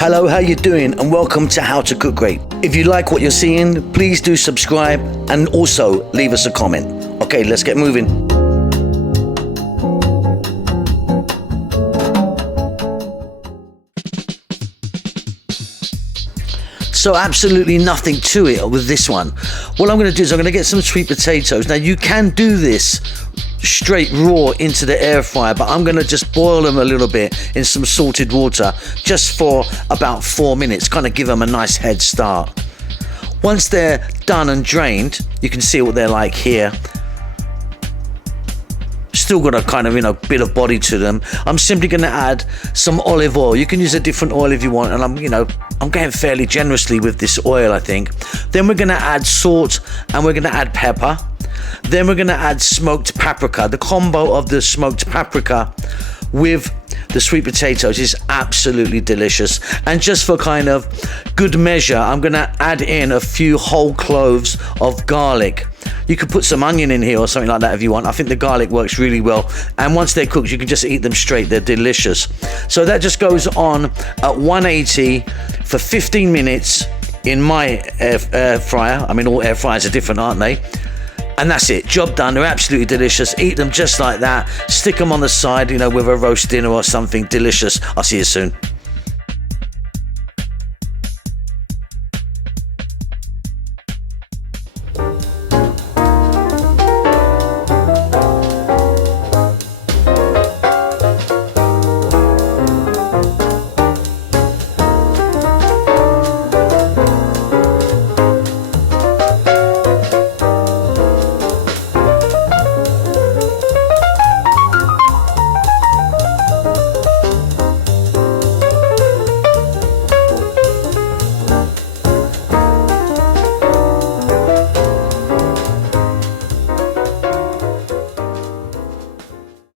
Hello, how you doing? And welcome to How to Cook Great. If you like what you're seeing, please do subscribe and also leave us a comment. Okay, let's get moving. So absolutely nothing to it with this one. What I'm going to do is I'm going to get some sweet potatoes. Now you can do this straight raw into the air fryer, but I'm going to just boil them a little bit in some salted water just for about 4 minutes, kind of give them a nice head start. Once they're done and drained, you can see what they're like here. Still got a kind of, bit of body to them. I'm simply going to add some olive oil. You can use a different oil if you want, and I'm going fairly generously with this oil, I think. Then we're going to add salt and we're going to add pepper. Then we're going to add smoked paprika. The combo of the smoked paprika with the sweet potatoes is absolutely delicious. And just for kind of good measure, I'm going to add in a few whole cloves of garlic. You could put some onion in here or something like that if you want. I think the garlic works really well. And once they're cooked, you can just eat them straight. They're delicious. So that just goes on at 180 for 15 minutes in my air fryer. I mean, all air fryers are different, aren't they? And that's it, job done. They're absolutely delicious. Eat them just like that. Stick them on the side, with a roast dinner or something delicious. I'll see you soon.